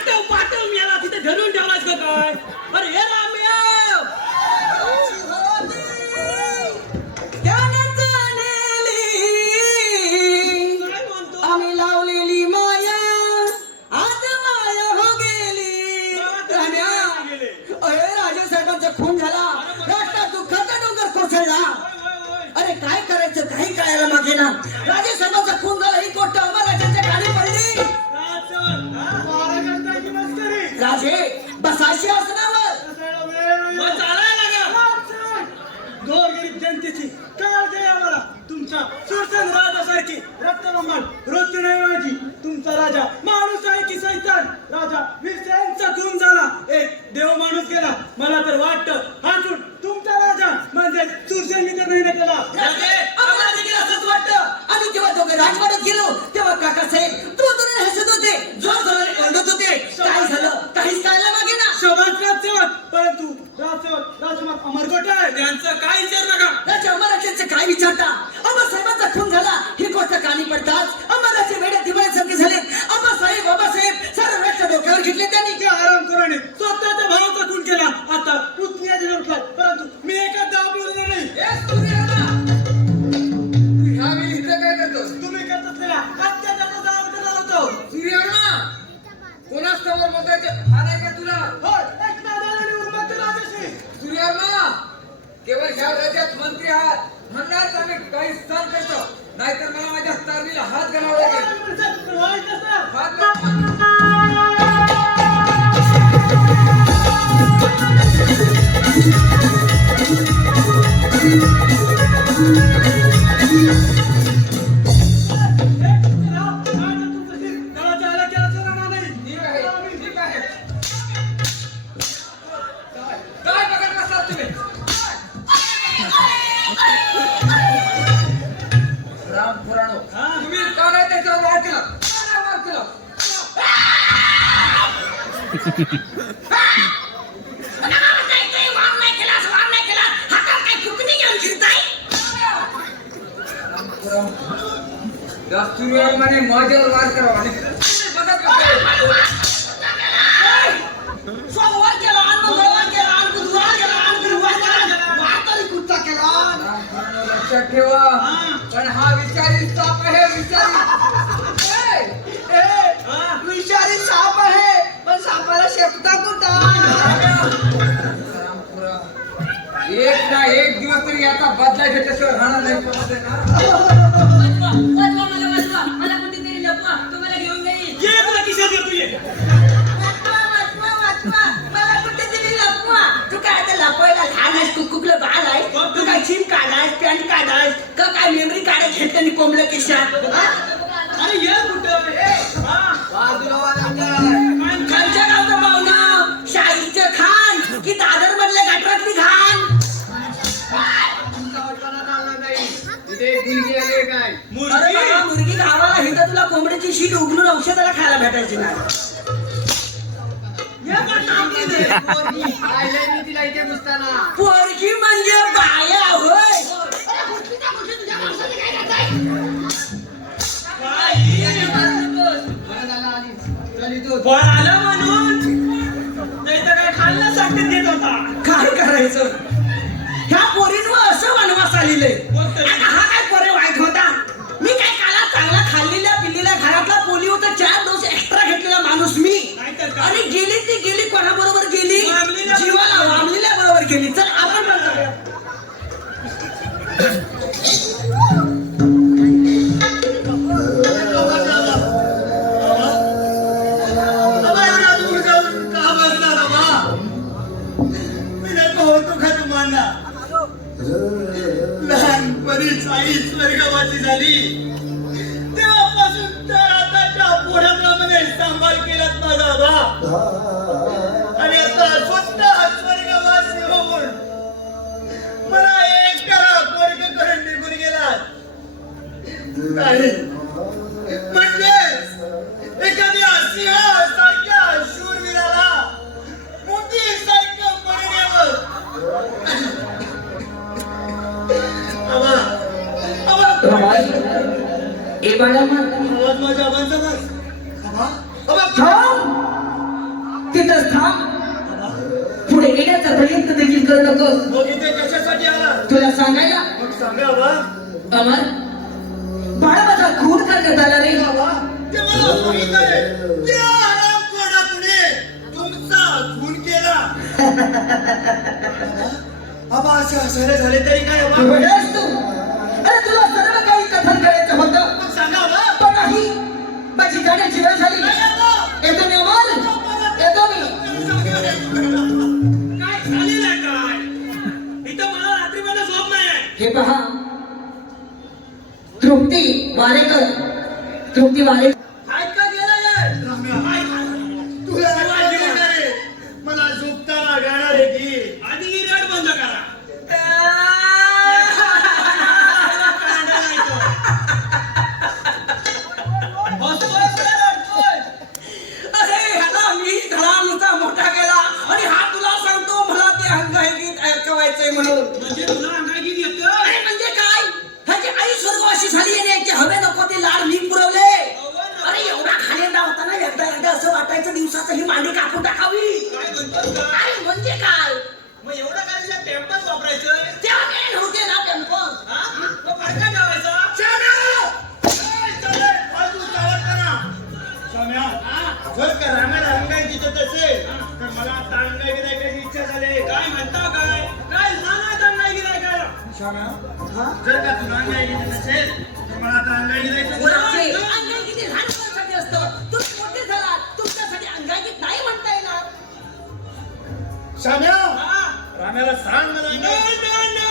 पाठव पाठव मी तिथे धरून ठेवलास का काय? अरे हे काय आम्ही लावलेली माया आज माया हो गेली अरे राजे साहेबांचा खून झाला. रस्ता दुःखाचा डोंगर कोसळला. अरे काय करायचं? काही करायला मागे ना राजे साहेबांचा खून झाला ही गोष्ट नाहीतर का नाही त्याच्यावर वार केला का नाही वार एक ना एक दिवस तरी याचा बदला घेतल्याशिवाय राहणार नाही समजले ना वाचवा वाचवा मला वाचवा मला कुठेतरी लपवा तुम्हाला घेऊन जाईल ये तुला खिशात येतो ये. वाचवा वाचवा वाचवा मला कुठेतरी लपवा तू काय आता लपवायला लहान आहेस कुकुकलं बाल आहे तू काय चिन काढायस पॅन्ट काढायस का काय मेमरी काढायच घेतल्याने कोंबलं किशात हा? अरे ये कुठं ए, हा. एक मुलगी आली आहे अरे बाबा, मुलगी गावाला हिथं तुला कोंबड्याची शीट उघडून औषधाला खायला भेटायची नाही ये पण आपली दे. पाहिलंय मी तिला इथे घुसताना. पोरगी म्हणजे बाया होय. बाई. बरं झालं आली चल इथून. वर आलं म्हणून नाही तर काय खाल्लं सांगते देत होता. काय करायचं? ह्या पोरींवर असं वनवास आलेले? गेली ती गेली कोणाबरोबर गेली? जीवाला वामलेल्या बरोबर गेली. चल आपण. लहानपणीच आई स्वर्गवासी झाली. Hare अमर बाळा माझा खून करण्यात आला रे? ते मला माहीत आहे. त्या हरामखोरापुढे तुमचा खून केला. आबा असे हसायला झाले तरी काय तू अरे तुला सर्व काही कथन करायचं होतं. मग सांगा बा पण नाही माझी जाण्याची वेळ झाली. येतो मी अमर येतो मी. काय झालेलं आहे काय? इथं मला रात्री मला झोप नाही. आहे. हे पहा तृप्ती वारेकर. तृप्ती वारेकर. जर का रामाला अंगाई तिथं असेल तर मला आता अंगाई गिरायकाची इच्छा झाली. काय म्हणता काय? काय जाणार अंगाई गिरायकाला जर का तुला अंगाई गिरायचं नसेल तर मला आता अंगाई गिरायचं. पोराचे अंगाईगीत हे लहान मुलांसाठी असतं. तुम्ही मोठे झालात. तुमच्यासाठी अंगाईगीत नाही म्हणता येणार. श्याम्या रामाला सांग मला अंगाई.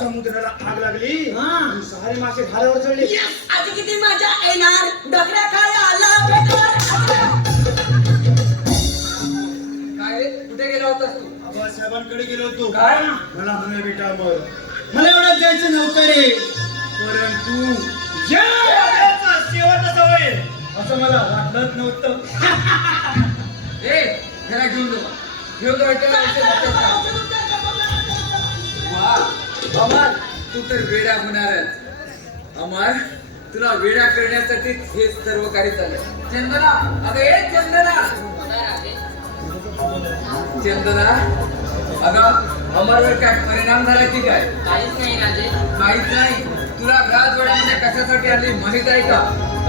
समुद्राला आग लागली. आणि सारे मासे घालावर चढले. आज किती मजा येणार? डगऱ्या काय आला काय रे? कुठे गेला होतास तू? आबा साहेबांकडे गेलो होतो. काय? मला म्हणे बेटा मग मला एवढ्यात जायचं नव्हतं रे. परंतु शेवटचा सवय असं मला वाटलंच नव्हतं. ए घरा घेऊन जाऊ घेऊन जाऊ? वा. अमर तू तर वेड्या होणारच अमर तुला वेड्या करण्यासाठी हे सर्व काही चाललंय चंदना अगं ए चंदना. चंदना अगं अमरवर काय परिणाम झाला की काय? काहीच नाही राजे. माहीत नाही. तुला राजवाड्यामध्ये कशासाठी आली माहीत आहे का?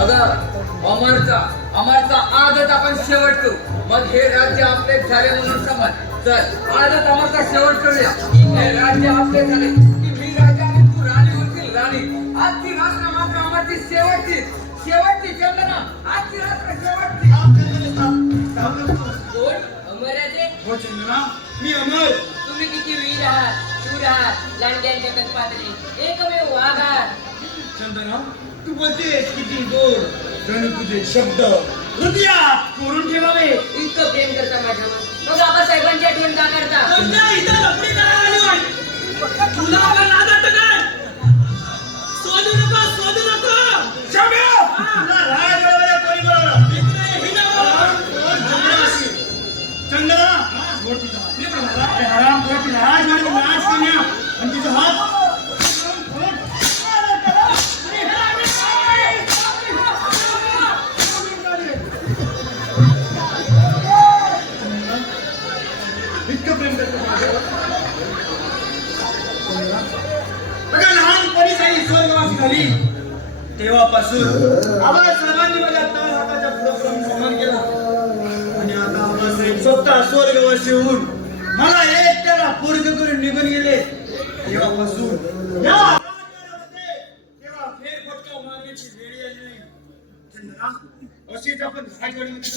अगं अमरचा अमरचा आजच आपण शेवट करू मग हे राज्य आपले झाले म्हणून समज. आजच अमरचा शेवट करूया हे राज्य आपले झाले. की मी राजा आणि तू राणी होतील राणी आजची रात्र मात्र अमरची शेवटची. शेवटची चंदना. आजची रात्र शेवटची. कोण? अमर राजे? हो चंदना. मी अमर. तुम्ही किती वीर आहात? शूर आहात? लांडग्यांच्या कल्पातले. एकमेव वाघ आहात चंदना तू बोलतेस किती गोड जणू तुझे शब्द. हृदयात कोरून ठेवावे. इतकं प्रेम करता माझ्यावर. मग आबासाहेबांची आठवण का करता? तुला झाली. तेव्हापासून आम्हाला सर्वांनी माझ्या तळ हाताच्या पुढे सन्मान केला. आणि आता आबासाहेब स्वतः स्वर्गवासी येऊन मला एक त्याला पूर्ण करून निघून गेले. तेव्हापासून अशीच आपण राजवाडीमध्ये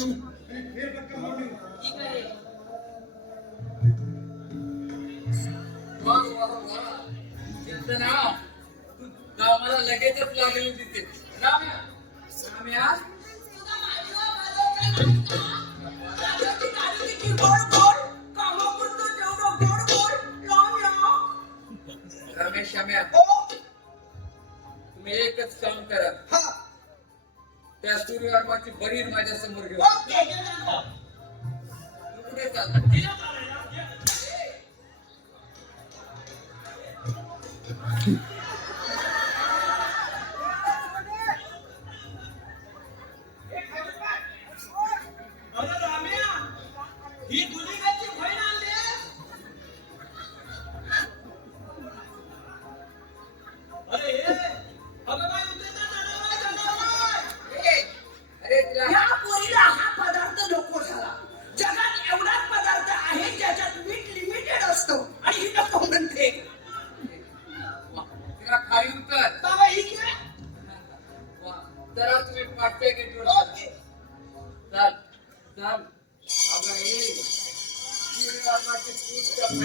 लागलेली दिसते रमेश श्याम्या तुम्ही एकच काम करा. त्या सूर्यवर्माची बरीर माझ्यासमोर घेऊन कुठे चालतात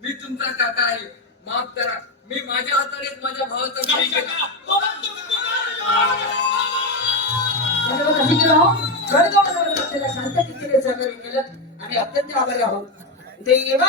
मी तुमचा काका आहे. माफ करा. मी माझ्या हाताने माझ्या भावाचा केला. आणि अत्यंत आभारी आहोत. देवा